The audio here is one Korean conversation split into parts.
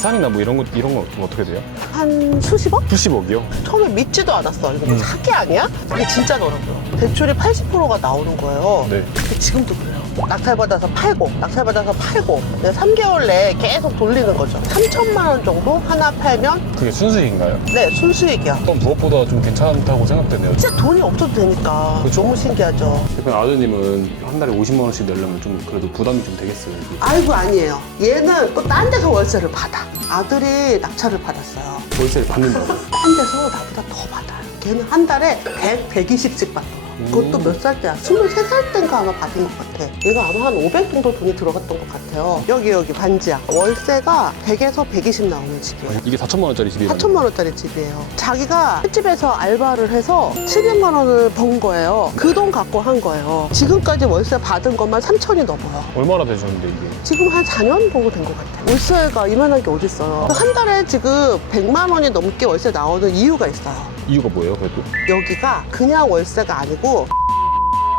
자산이나 뭐 이런 거 좀 어떻게 돼요? 한 수십억? 수십억이요? 처음에 믿지도 않았어. 이거 뭐 사기 아니야? 이게 진짜더라고요. 대출이 80%가 나오는 거예요. 네. 근데 지금도 그래요. 낙찰받아서 팔고, 낙찰받아서 팔고, 3개월 내에 계속 돌리는 거죠. 3천만 원 정도 하나 팔면, 그게 순수익인가요? 네, 순수익이야. 어떤 무엇보다 좀 괜찮다고 생각되네요. 진짜 돈이 없어도 되니까. 그쵸? 너무 신기하죠. 대표님 아드님은 한 달에 50만 원씩 내려면 좀 그래도 부담이 좀 되겠어요. 이게. 아이고, 아니에요. 얘는 또 딴 데서 월세를 받아. 아들이 낙찰을 받았어요. 월세를 받는다고. 딴 데서 나보다 더 받아요. 걔는 한 달에 100, 120씩 받더라. 그것도 몇 살 때야? 23살 때인가 아마 받은 것 같아. 얘가 아마 한 500 정도 돈이 들어갔던 것 같아요. 여기 반지야. 월세가 100에서 120 나오는 집이에요. 이게 4천만 원짜리 집이에요. 4천만 원짜리 집이에요. 자기가 횟집에서 알바를 해서 700만 원을 번 거예요. 그 돈 갖고 한 거예요. 지금까지 월세 받은 것만 3천이 넘어요. 얼마나 되셨는데 이게? 지금 한 4년 정도 된 것 같아요. 월세가 이만한 게 어딨어요. 한 달에 지금 100만 원이 넘게 월세 나오는 이유가 있어요. 이유가 뭐예요, 그래도? 여기가 그냥 월세가 아니고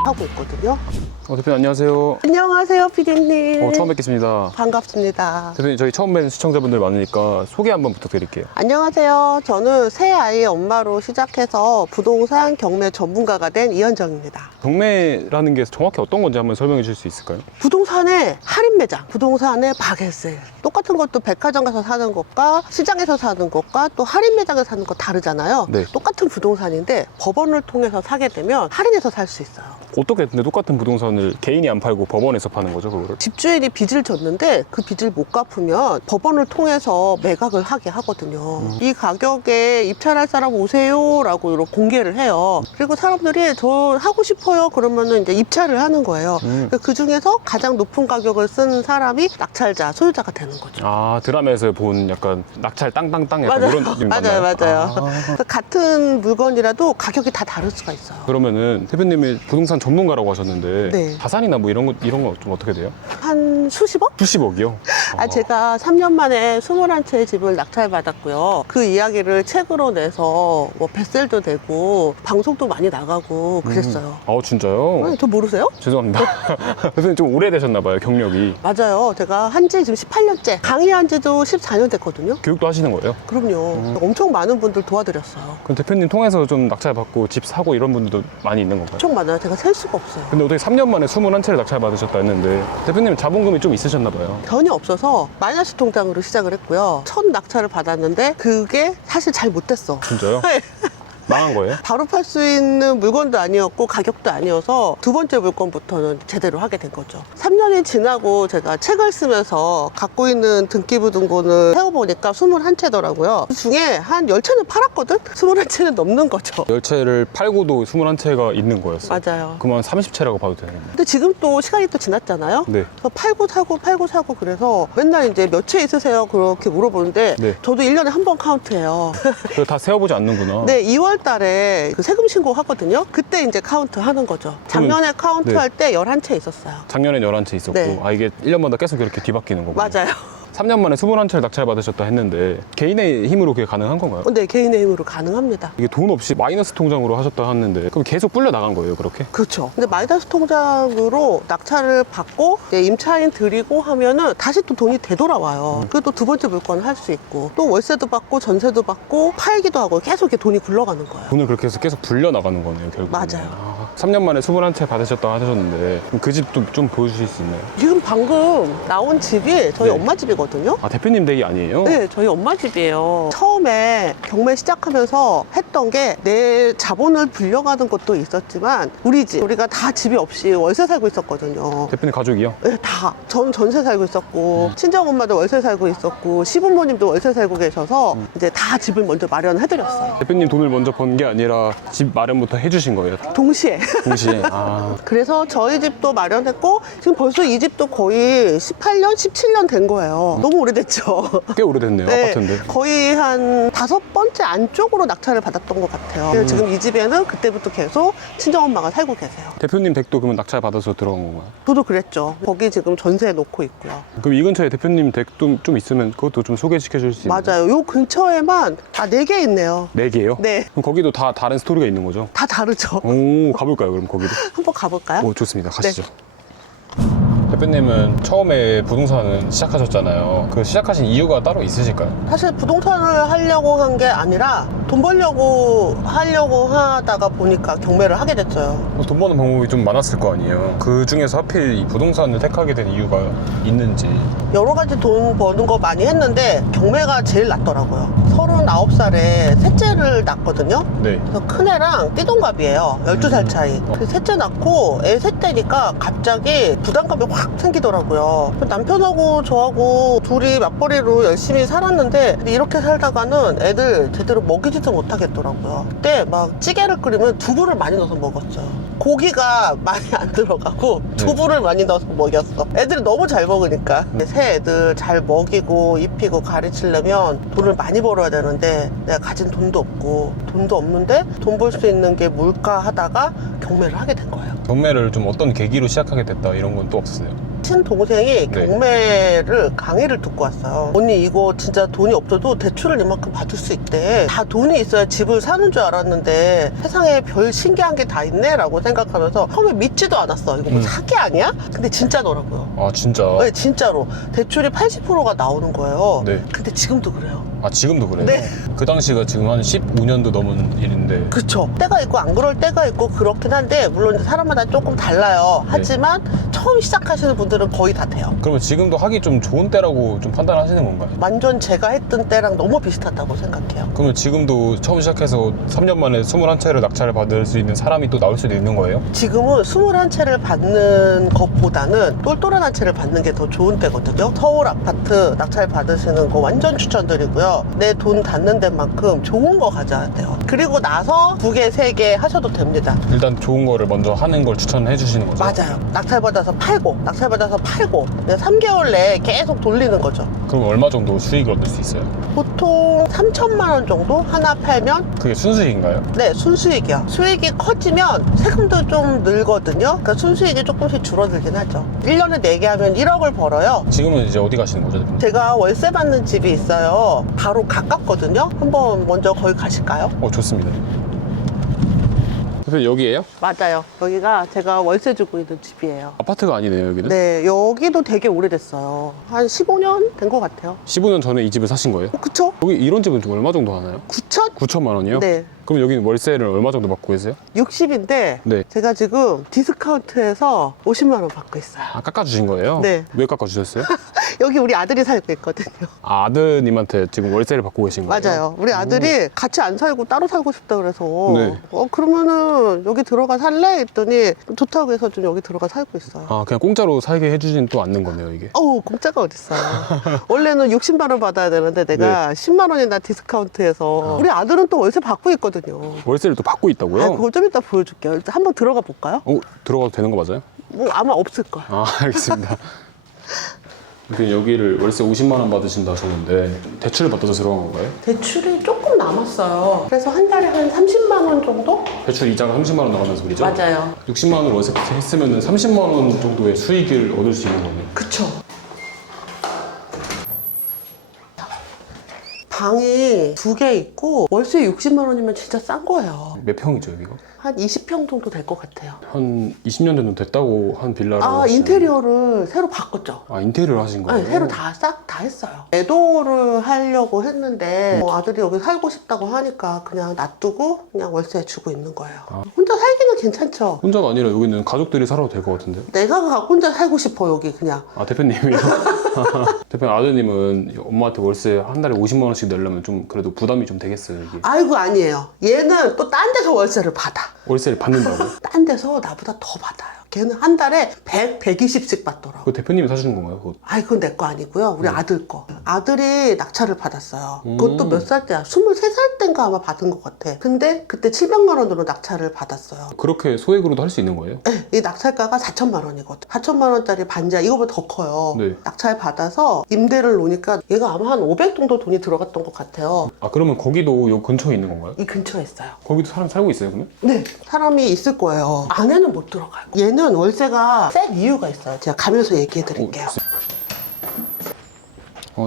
하고 있거든요. 대표님 안녕하세요. 안녕하세요, 피디님. 처음 뵙겠습니다. 반갑습니다. 대표님 저희 처음 뵌 시청자분들 많으니까 소개 한번 부탁드릴게요. 안녕하세요. 저는 새 아이의 엄마로 시작해서 부동산 경매 전문가가 된 이현정입니다. 경매라는 게 정확히 어떤 건지 한번 설명해 주실 수 있을까요? 부동산의 할인 매장, 부동산의 바게세일. 똑같은 것도 백화점 가서 사는 것과 시장에서 사는 것과 또 할인 매장에서 사는 거 다르잖아요. 네. 똑같은 부동산인데 법원을 통해서 사게 되면 할인해서 살 수 있어요. 어떻게 근데 똑같은 부동산을 개인이 안 팔고 법원에서 파는 거죠, 그거를? 집주인이 빚을 졌는데 그 빚을 못 갚으면 법원을 통해서 매각을 하게 하거든요. 이 가격에 입찰할 사람 오세요 라고 이렇게 공개를 해요. 그리고 사람들이 저 하고 싶어요 그러면은 이제 입찰을 하는 거예요. 그 중에서 가장 높은 가격을 쓴 사람이 낙찰자, 소유자가 되는 거죠. 아, 드라마에서 본 약간 낙찰 땅땅땅 약간 맞아요. 이런 느낌 맞아요, 맞나요? 맞아요. 아. 그래서 같은 물건이라도 가격이 다 다를 수가 있어요. 그러면은 대표님이 부동산 전문가라고 하셨는데 네. 자산이나 뭐 이런 거 좀 어떻게 돼요? 한 수십억? 수십억이요? 제가 3년 만에 21채의 집을 낙찰받았고요. 그 이야기를 책으로 내서 뭐 베셀도 되고 방송도 많이 나가고 그랬어요. 진짜요? 저 모르세요? 죄송합니다. 대표님 좀 오래되셨나 봐요, 경력이. 맞아요. 제가 한지 지금 18년째. 강의한 지도 14년 됐거든요. 교육도 하시는 거예요? 그럼요. 엄청 많은 분들 도와드렸어요. 그럼 대표님 통해서 좀 낙찰 받고 집 사고 이런 분들도 많이 있는 건가요? 엄청 많아요. 제가 셀 수가 없어요. 근데 어떻게 3년 만에 21채를 낙찰 받으셨다 했는데 대표님 자본금이 좀 있으셨나 봐요. 전혀 없어서 마이너스 통장으로 시작을 했고요. 첫 낙찰을 받았는데 그게 사실 잘 못 됐어. 진짜요? 망한 거예요? 바로 팔 수 있는 물건도 아니었고 가격도 아니어서 두 번째 물건부터는 제대로 하게 된 거죠. 3년이 지나고 제가 책을 쓰면서 갖고 있는 등기부등본을 세어보니까 21채더라고요. 그 중에 한 10채는 팔았거든? 21채는 넘는 거죠. 10채를 팔고도 21채가 있는 거였어요. 맞아요. 그러면 30채라고 봐도 되는 거예요. 근데 지금 또 시간이 또 지났잖아요. 네. 그래서 팔고 사고 그래서 맨날 이제 몇 채 있으세요? 그렇게 물어보는데 네. 저도 1년에 한 번 카운트해요. 그거 다 세어보지 않는구나. 네, 2월 달에 그 세금 신고 하거든요. 그때 이제 카운트 하는 거죠. 작년에 카운트 네. 할 때 11채 있었어요. 작년엔 11채 있었고 네. 이게 1년마다 계속 이렇게 뒤바뀌는 거고. 맞아요. 3년 만에 21채를 낙찰 받으셨다 했는데 개인의 힘으로 그게 가능한 건가요? 네, 개인의 힘으로 가능합니다. 이게 돈 없이 마이너스 통장으로 하셨다 했는데 그럼 계속 불려 나간 거예요, 그렇게? 그렇죠. 근데 마이너스 통장으로 낙찰을 받고 이제 임차인 드리고 하면은 다시 또 돈이 되돌아와요. 그리고 또 두 번째 물건을 할 수 있고 또 월세도 받고 전세도 받고 팔기도 하고 계속 이렇게 돈이 굴러가는 거예요. 돈을 그렇게 해서 계속 불려 나가는 거네요, 결국. 맞아요. 3년 만에 21채 받으셨다 하셨는데 그럼 그 집도 좀 보여주실 수 있나요? 지금 방금 나온 집이 저희 네. 엄마 집이거든요. 아, 대표님 댁이 아니에요? 네, 저희 엄마 집이에요. 처음에 경매 시작하면서 했던 게 내 자본을 불려가는 것도 있었지만 우리 집, 우리가 다 집이 없이 월세 살고 있었거든요. 대표님 가족이요? 네, 다. 전 전세 살고 있었고 친정엄마도 월세 살고 있었고 시부모님도 월세 살고 계셔서 이제 다 집을 먼저 마련해드렸어요. 대표님 돈을 먼저 번 게 아니라 집 마련부터 해주신 거예요? 동시에. 동시에. 아, 그래서 저희 집도 마련했고 지금 벌써 이 집도 거의 18년, 17년 된 거예요. 너무 오래됐죠. 꽤 오래됐네요, 아파트인데. 거의 한 5번째 안쪽으로 낙찰을 받았던 것 같아요. 그래서 지금 이 집에는 그때부터 계속 친정엄마가 살고 계세요. 대표님 댁도 그러면 낙찰 받아서 들어간 건가요? 저도 그랬죠. 거기 지금 전세에 놓고 있고요. 그럼 이 근처에 대표님 댁도 좀 있으면 그것도 좀 소개시켜 줄 수 있나요? 맞아요. 요 근처에만 4개 있네요. 4개요? 네. 그럼 거기도 다 다른 스토리가 있는 거죠? 다 다르죠. 오, 가볼까요, 그럼 거기도? 한번 가볼까요? 오, 좋습니다. 가시죠. 대표님은 처음에 부동산은 시작하셨잖아요. 그 시작하신 이유가 따로 있으실까요? 사실 부동산을 하려고 한 게 아니라 돈 벌려고 하려고 하다가 보니까 경매를 하게 됐어요. 돈 버는 방법이 좀 많았을 거 아니에요. 그 중에서 하필 이 부동산을 택하게 된 이유가 있는지. 여러 가지 돈 버는 거 많이 했는데 경매가 제일 낫더라고요. 39살에 셋째를 낳거든요. 네. 그래서 큰애랑 띠동갑이에요. 12살 차이. 그 셋째 낳고 애 셋째니까 갑자기 부담감이 확 생기더라고요. 남편하고 저하고 둘이 맞벌이로 열심히 살았는데 이렇게 살다가는 애들 제대로 먹이지도 못하겠더라고요. 그때 막 찌개를 끓이면 두부를 많이 넣어서 먹었어요. 고기가 많이 안 들어가고 두부를 많이 넣어서 먹였어. 애들이 너무 잘 먹으니까. 새 애들 잘 먹이고 입히고 가르치려면 돈을 많이 벌어야 되는데 내가 가진 돈도 없고 돈도 없는데 돈 벌 수 있는 게 뭘까 하다가 경매를 하게 된 거예요. 경매를 좀 어떤 계기로 시작하게 됐다 이런 건 또 없었어요? 친동생이 네. 경매를 강의를 듣고 왔어요. 언니 이거 진짜 돈이 없어도 대출을 이만큼 받을 수 있대. 다 돈이 있어야 집을 사는 줄 알았는데 세상에 별 신기한 게 다 있네 라고 생각하면서 처음에 믿지도 않았어. 이거 뭐 사기 아니야? 근데 진짜더라고요. 아 진짜? 네, 진짜로 대출이 80%가 나오는 거예요. 네. 근데 지금도 그래요. 아 지금도 그래요? 네. 그 당시가 지금 한 15년도 넘은 일인데. 그쵸. 때가 있고 안 그럴 때가 있고 그렇긴 한데 물론 이제 사람마다 조금 달라요. 하지만 처음 시작하시는 분들은 거의 다 돼요. 그러면 지금도 하기 좀 좋은 때라고 좀 판단하시는 건가요? 완전 제가 했던 때랑 너무 비슷하다고 생각해요. 그러면 지금도 처음 시작해서 3년 만에 21채를 낙찰을 받을 수 있는 사람이 또 나올 수도 있는 거예요? 지금은 21채를 받는 것보다는 똘똘한 한 채를 받는 게 더 좋은 때거든요. 서울 아파트 낙찰 받으시는 거 완전 추천드리고요. 내 돈 닿는 데만큼 좋은 거 가져야 돼요. 그리고 나서 2개, 3개 하셔도 됩니다. 일단 좋은 거를 먼저 하는 걸 추천해 주시는 거죠? 맞아요. 낙찰 받아서 팔고, 낙찰 받아서 팔고, 3개월 내에 계속 돌리는 거죠. 그럼 얼마 정도 수익을 얻을 수 있어요? 보통 3천만 원 정도 하나 팔면 그게 순수익인가요? 네, 순수익이요. 수익이 커지면 세금도 좀 늘거든요. 그러니까 순수익이 조금씩 줄어들긴 하죠. 1년에 4개 하면 1억을 벌어요. 지금은 이제 어디 가시는 거죠? 대표님? 제가 월세 받는 집이 있어요. 바로 가깝거든요. 한번 먼저 거기 가실까요? 좋습니다. 대표님 여기에요? 맞아요. 여기가 제가 월세 주고 있는 집이에요. 아파트가 아니네요 여기는? 네, 여기도 되게 오래됐어요. 한 15년 된 것 같아요. 15년 전에 이 집을 사신 거예요? 그쵸? 여기 이런 집은 좀 얼마 정도 하나요? 9천? 9천만 원이요? 네. 그럼 여기는 월세를 얼마 정도 받고 계세요? 60인데 네. 제가 지금 디스카운트해서 50만 원 받고 있어요. 아 깎아주신 거예요? 네. 왜 깎아주셨어요? 여기 우리 아들이 살고 있거든요. 아, 아드님한테 지금 월세를 받고 계신 거예요? 맞아요. 우리 아들이 같이 안 살고 따로 살고 싶다 그래서 네. 그러면은 여기 들어가 살래? 했더니 좋다고 해서 좀 여기 들어가 살고 있어요. 아 그냥 공짜로 살게 해주진 또 않는 거네요 이게. 공짜가 어딨어요. 원래는 60만 원 받아야 되는데 내가 10만 원이나 디스카운트해서 우리 아들은 또 월세 받고 있거든요. 월세를 또 받고 있다고요? 그걸 좀 이따 보여줄게요. 일단 한번 들어가 볼까요? 들어가도 되는 거 맞아요? 뭐 아마 없을 거야. 아 알겠습니다. 여기를 월세 50만 원 받으신다 하셨는데 대출을 받아서 들어간 건가요? 대출이 조금 남았어요. 그래서 한 달에 한 30만 원 정도? 대출 이자가 30만 원 나가는 소리죠? 맞아요. 60만 원을 월세 했으면 30만 원 정도의 수익을 얻을 수 있는 거네요. 그쵸. 방이 2개 있고 월세 60만 원이면 진짜 싼 거예요. 몇 평이죠 여기가? 한 20평 정도 될 것 같아요. 한 20년 정도 됐다고 한 빌라를 인테리어를 새로 바꿨죠. 인테리어를 하신 거예요? 아니, 새로 싹 다 했어요. 매도를 하려고 했는데 아들이 여기 살고 싶다고 하니까 그냥 놔두고 그냥 월세 주고 있는 거예요. 혼자 살기는 괜찮죠. 혼자가 아니라 여기는 가족들이 살아도 될 것 같은데요? 내가 혼자 살고 싶어 여기 그냥. 아 대표님이요? 대표님 아드님은 엄마한테 월세 한 달에 50만 원씩 내려면 좀 그래도 부담이 좀 되겠어요 이게? 아이고 아니에요. 얘는 또 딴 데서 월세를 받아. 월세를 받는다고요? 딴 데서 나보다 더 받아요. 걔는 한 달에 100, 120씩 받더라고. 그거 대표님이 사주는 건가요? 그거? 그건 내 거 아니고요. 우리 아들 거. 아들이 낙찰을 받았어요. 그것도 몇 살 때야? 23살 때인가 아마 받은 것 같아. 근데 그때 700만 원으로 낙찰을 받았어요. 그렇게 소액으로도 할 수 있는 거예요? 네, 이 낙찰가가 4천만 원이거든. 4천만 원짜리 반지하 이거보다 더 커요. 네. 낙찰 받아서 임대를 놓으니까 얘가 아마 한 500 정도 돈이 들어갔던 것 같아요. 아 그러면 거기도 요 근처에 있는 건가요? 이 근처에 있어요. 거기도 사람 살고 있어요 그러면? 네, 사람이 있을 거예요. 안에는 못 들어가요. 얘는 월세가 센 이유가 있어요. 제가 가면서 얘기해 드릴게요.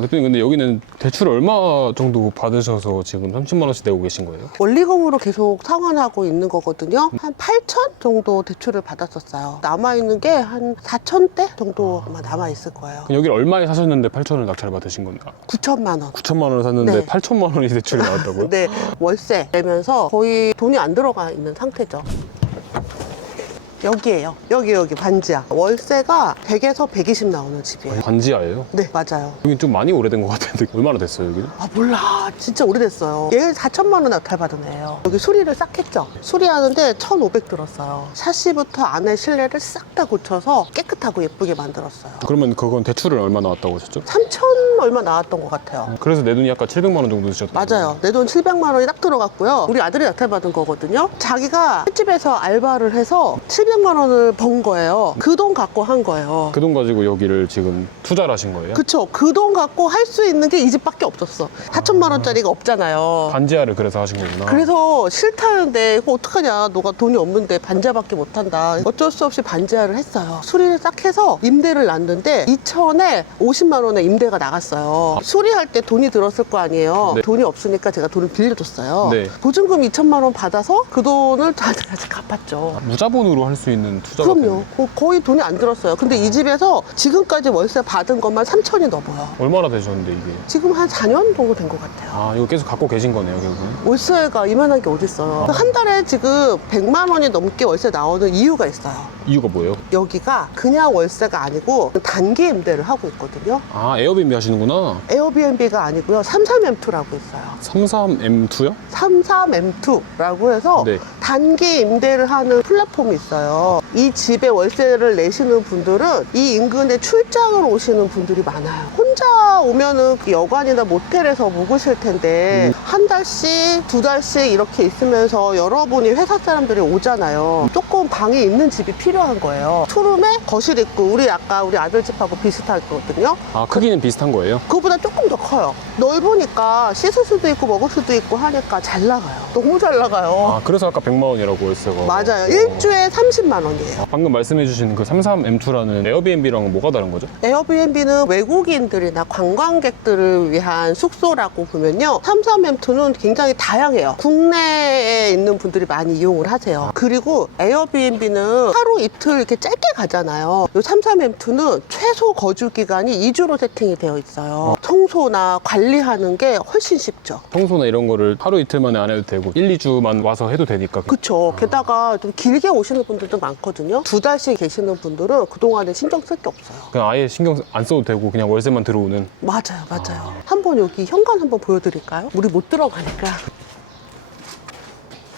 대표님 근데 여기는 대출 얼마 정도 받으셔서 지금 30만 원씩 내고 계신 거예요? 원리금으로 계속 상환하고 있는 거거든요. 한 8천 정도 대출을 받았었어요. 남아있는 게 한 4천대 정도 아마 남아있을 거예요. 그럼 여기를 얼마에 사셨는데 8천을 낙찰을 받으신 건가? 9천만 원. 9천만 원을 샀는데 네. 8천만 원이 대출이 나왔다고요? 네, 월세 내면서 거의 돈이 안 들어가 있는 상태죠. 여기에요. 여기 반지하. 월세가 100에서 120 나오는 집이에요. 반지하예요? 네, 맞아요. 여긴 좀 많이 오래된 것 같은데 얼마나 됐어요 여기는? 아, 몰라. 진짜 오래됐어요. 얘 4천만 원 낙찰받은 애예요. 여기 수리를 싹 했죠. 수리하는데 1,500 들었어요. 샤시부터 안에 실내를 싹 다 고쳐서 깨끗하고 예쁘게 만들었어요. 그러면 그건 대출을 얼마 나왔다고 하셨죠? 3천 얼마 나왔던 것 같아요. 그래서 내 돈이 아까 700만 원 정도 드셨다고. 맞아요. 내 돈 700만 원이 딱 들어갔고요. 우리 아들이 낙찰받은 거거든요. 자기가 횟집에서 알바를 해서 700만 원을 번 거예요. 그 돈 갖고 한 거예요. 그 돈 가지고 여기를 지금 투자를 하신 거예요? 그쵸. 그 돈 갖고 할 수 있는 게 이 집밖에 없었어. 4천만 원짜리가 없잖아요. 반지하를 그래서 하신 거구나. 그래서 싫다는데 이거 어떡하냐. 너가 돈이 없는데 반지하밖에 못한다. 어쩔 수 없이 반지하를 했어요. 수리를 싹 해서 임대를 놨는데 2천에 50만 원의 임대가 나갔어요. 수리할 때 돈이 들었을 거 아니에요. 네. 돈이 없으니까 제가 돈을 빌려줬어요. 네. 보증금 2천만 원 받아서 그 돈을 저한테 다시 갚았죠. 무자본으로 할 수 있는 투자가 그럼요. 거의 돈이 안 들었어요. 근데 이 집에서 지금까지 월세 받은 것만 3천이 넘어요. 얼마나 되셨는데 이게? 지금 한 4년 정도 된 것 같아요. 아 이거 계속 갖고 계신 거네요 결국은? 월세가 이만한 게 어딨어요. 한 달에 지금 100만 원이 넘게 월세 나오는 이유가 있어요. 이유가 뭐예요? 여기가 그냥 월세가 아니고 단기 임대를 하고 있거든요. 아 에어비앤비 하시는구나. 에어비앤비가 아니고요. 33M2라고 있어요. 33M2요? 33M2라고 해서 네. 단기 임대를 하는 플랫폼이 있어요. 이 집에 월세를 내시는 분들은 이 인근에 출장을 오시는 분들이 많아요. 혼자 오면은 여관이나 모텔에서 묵으실 텐데 한 달씩, 두 달씩 이렇게 있으면서 여러분이 회사 사람들이 오잖아요. 조금 방이 있는 집이 필요한 거예요. 투룸에 거실 있고 우리 아까 우리 아들 집하고 비슷하거든요. 아 크기는 비슷한 거예요? 그거보다 조금 더 커요. 넓으니까 씻을 수도 있고 먹을 수도 있고 하니까 잘 나가요. 너무 잘 나가요. 아 그래서 아까 100만 원이라고 월세가. 맞아요. 일주에 30만 원이에요. 방금 말씀해주신 그 33M2라는 에어비앤비랑은 뭐가 다른 거죠? 에어비앤비는 외국인들이나 관광객들을 위한 숙소라고 보면요. 33M2는 굉장히 다양해요. 국내에 있는 분들이 많이 이용을 하세요. 그리고 에어비앤비는 하루 이틀 이렇게 짧게 가잖아요. 이 33M2는 최소 거주 기간이 2주로 세팅이 되어 있어요. 청소나 관리하는 게 훨씬 쉽죠. 청소나 이런 거를 하루 이틀 만에 안 해도 되고 1, 2주만 와서 해도 되니까. 그쵸. 게다가 좀 길게 오시는 분들도 많거든요. 두 달씩 계시는 분들은 그동안에 신경 쓸 게 없어요. 그냥 아예 신경 안 써도 되고 그냥 월세만 들어오는. 맞아요. 한번 여기 현관 한번 보여드릴까요? 우리 못 들어가니까.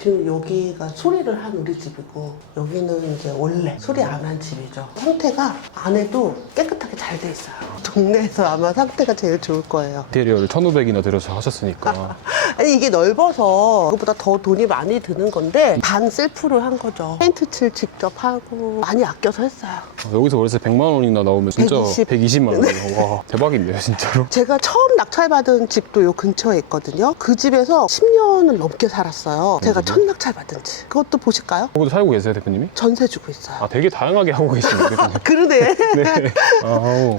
지금 여기가 수리를 한 우리 집이고 여기는 이제 원래 수리 안 한 집이죠. 상태가 안에도 깨끗하게 잘 돼 있어요. 동네에서 아마 상태가 제일 좋을 거예요. 인테리어를 1,500이나 들여서 하셨으니까. 아니 이게 넓어서 그것보다 더 돈이 많이 드는 건데 반 셀프를 한 거죠. 페인트 칠 직접 하고 많이 아껴서 했어요. 여기서 월세 100만 원이나 나오면 진짜 120. 120만 원이에요. 와 대박인데요 진짜로. 제가 처음 낙찰받은 집도 요 근처에 있거든요. 그 집에서 10년을 넘게 살았어요. 제가 첫 낙찰받은 집. 그것도 보실까요? 거기도 살고 계세요 대표님이? 전세 주고 있어요. 아 되게 다양하게 하고 계시네요 대표님. 그러네. 네. 아우.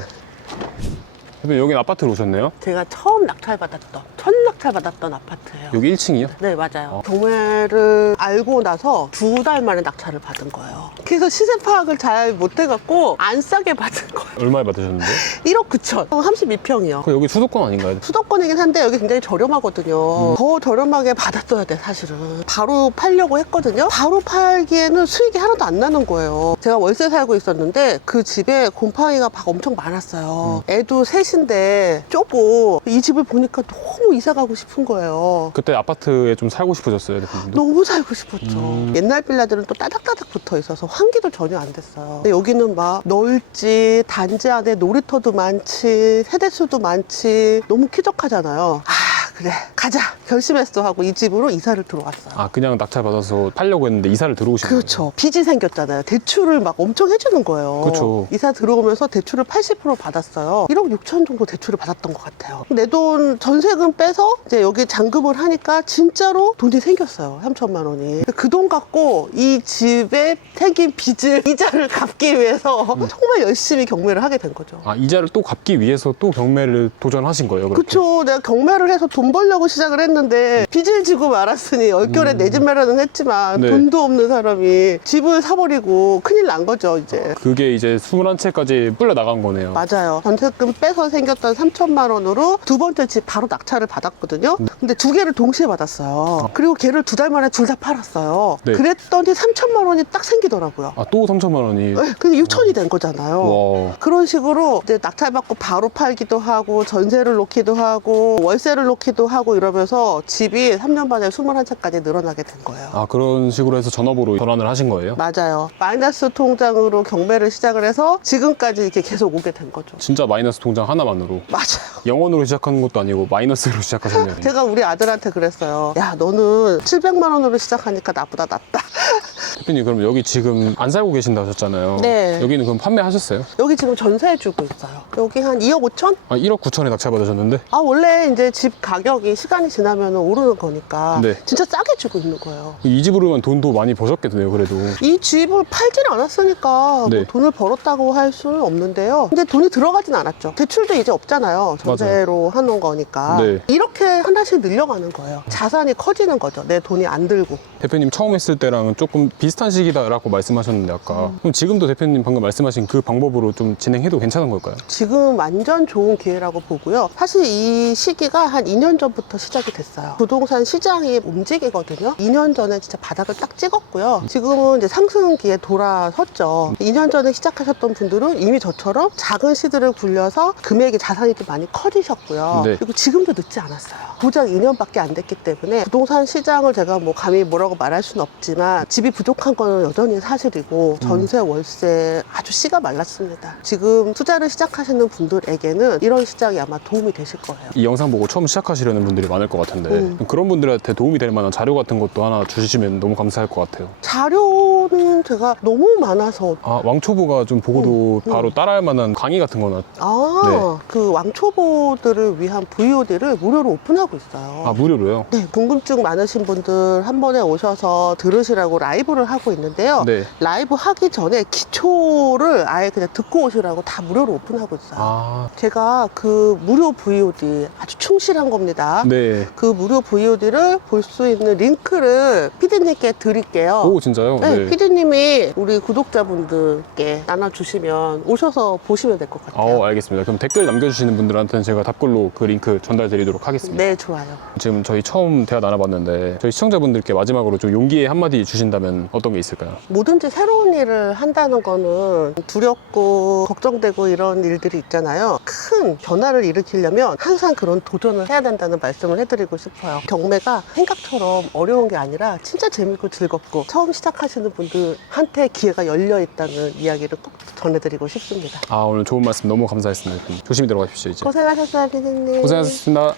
대표님 여긴 아파트로 오셨네요? 제가 처음 낙찰받았던, 첫 낙찰받았던 아파트예요. 여기 1층이요? 네, 맞아요. 경매를 알고 나서 2달 만에 낙찰을 받은 거예요. 그래서 시세 파악을 잘 못해갖고 안 싸게 받은 거예요. 얼마에 받으셨는데? 1억 9천. 32평이요. 그 여기 수도권 아닌가요? 수도권이긴 한데 여기 굉장히 저렴하거든요. 더 저렴하게 받았어야 돼, 사실은. 바로 팔려고 했거든요. 바로 팔기에는 수익이 하나도 안 나는 거예요. 제가 월세 살고 있었는데 그 집에 곰팡이가 막 엄청 많았어요. 애도 셋인데 좁고 이 집을 보니까 너무 이사 가고 싶은 거예요. 그때 아파트에 좀 살고 싶으셨어요 대표님도? 너무 살고 싶었죠. 옛날 빌라들은 또 따닥따닥 붙어 있어서 환기도 전혀 안 됐어요. 근데 여기는 막 넓지, 단지 안에 놀이터도 많지, 세대수도 많지, 너무 쾌적하잖아요. 그래 가자 결심했어 하고 이 집으로 이사를 들어왔어요. 아, 그냥 낙찰 받아서 팔려고 했는데 이사를 들어오신 거예요? 그렇죠. 빚이 생겼잖아요. 대출을 막 엄청 해주는 거예요. 그렇죠. 이사 들어오면서 대출을 80% 받았어요. 1억 6천 정도 대출을 받았던 것 같아요. 내 돈 전세금 빼서 이제 여기 잔금을 하니까 진짜로 돈이 생겼어요. 3천만 원이. 그 돈 갖고 이 집에 생긴 빚을 이자를 갚기 위해서 정말 열심히 경매를 하게 된 거죠. 아, 이자를 또 갚기 위해서 또 경매를 도전하신 거예요? 그렇게? 그쵸. 내가 경매를 해서 돈 벌려고 시작을 했는데 빚을 지고 말았으니 얼결에 내 집 마련은 했지만 네. 돈도 없는 사람이 집을 사버리고 큰일 난 거죠 이제. 그게 이제 21채까지 불려 나간 거네요. 맞아요. 전세금 빼서 생겼던 3천만 원으로 두 번째 집 바로 낙찰을 받았거든요. 근데 두 개를 동시에 받았어요. 그리고 걔를 두 달 만에 둘 다 팔았어요. 네. 그랬더니 3천만 원이 딱 생기더라고요. 아, 또 3천만 원이. 근데 6천이 된 거잖아요. 와. 그런 식으로 이제 낙찰받고 바로 팔기도 하고 전세를 놓기도 하고 월세를 놓기도 하고 이러면서 집이 3년 만에 21채까지 늘어나게 된 거예요. 아, 그런 식으로 해서 전업으로 전환을 하신 거예요? 맞아요. 마이너스 통장으로 경매를 시작을 해서 지금까지 이렇게 계속 오게 된 거죠. 진짜 마이너스 통장 하나만으로. 맞아요. 영원으로 시작하는 것도 아니고 마이너스로 시작하셨네요. 제가 우리 아들한테 그랬어요. 야, 너는 700만 원으로 시작하니까 나보다 낫다. 대표님, 그럼 여기 지금 안 살고 계신다 하셨잖아요. 네. 여기는 그럼 판매하셨어요? 여기 지금 전세해주고 있어요. 여기 한 2억 5천? 아, 1억 9천에 낙찰 받으셨는데? 아, 원래 이제 집 가격이 시간이 지나면 오르는 거니까 네. 진짜 싸게 주고 있는 거예요. 이 집으로만 돈도 많이 버셨겠네요, 그래도. 이 집을 팔진 않았으니까 네. 뭐 돈을 벌었다고 할 수는 없는데요. 근데 돈이 들어가진 않았죠. 대출도 이제 없잖아요. 전세로 하는 거니까. 네. 이렇게 하나씩 늘려가는 거예요. 자산이 커지는 거죠. 내 돈이 안 들고. 대표님 처음 했을 때랑은 조금 비슷한 시기다라고 말씀하셨는데 아까 그럼 지금도 대표님 방금 말씀하신 그 방법으로 좀 진행해도 괜찮은 걸까요? 지금 완전 좋은 기회라고 보고요. 사실 이 시기가 한 2년 전부터 시작이 됐어요. 부동산 시장이 움직이거든요. 2년 전에 진짜 바닥을 딱 찍었고요. 지금은 이제 상승기에 돌아섰죠. 2년 전에 시작하셨던 분들은 이미 저처럼 작은 시드를 굴려서 금액이 자산이 좀 많이 커지셨고요. 네. 그리고 지금도 늦지 않았어요. 고작 2년밖에 안 됐기 때문에 부동산 시장을 제가 뭐 감히 뭐라고 말할 수는 없지만 집이 부족한 거는 여전히 사실이고 전세, 월세 아주 씨가 말랐습니다. 지금 투자를 시작하시는 분들에게는 이런 시장이 아마 도움이 되실 거예요. 이 영상 보고 처음 시작하시려는 분들이 많을 것 같은데 그런 분들한테 도움이 될 만한 자료 같은 것도 하나 주시면 너무 감사할 것 같아요. 자료는 제가 너무 많아서 아, 왕초보가 좀 보고도 바로 따라할 만한 강의 같은 거나. 그 왕초보들을 위한 VOD를 무료로 오픈하고 있어요. 아, 무료로요? 네, 궁금증 많으신 분들 한 번에 오셔서 들으시라고 라이브를 하고 있는데요. 네. 라이브 하기 전에 기초를 아예 그냥 듣고 오시라고 다 무료로 오픈하고 있어요. 아, 제가 그 무료 VOD 아주 충실한 겁니다. 네. 그 무료 VOD를 볼 수 있는 링크를 피디님께 드릴게요. 오, 진짜요? 네, 피디님이 우리 구독자분들께 나눠주시면 오셔서 보시면 될 것 같아요. 알겠습니다. 그럼 댓글 남겨주시는 분들한테는 제가 답글로 그 링크 전달 드리도록 하겠습니다. 네, 좋아요. 지금 저희 처음 대화 나눠봤는데 저희 시청자분들께 마지막으로 좀 용기의 한마디 주신다면 어떤 게 있을까요? 뭐든지 새로운 일을 한다는 거는 두렵고 걱정되고 이런 일들이 있잖아요. 큰 변화를 일으키려면 항상 그런 도전을 해야 된다는 말씀을 해드리고 싶어요. 경매가 생각처럼 어려운 게 아니라 진짜 재밌고 즐겁고 처음 시작하시는 분들한테 기회가 열려 있다는 이야기를 꼭 전해드리고 싶습니다. 오늘 좋은 말씀 너무 감사했습니다. 조심히 들어가십시오, 이제. 고생하셨어요, 피디님. 고생하셨습니다.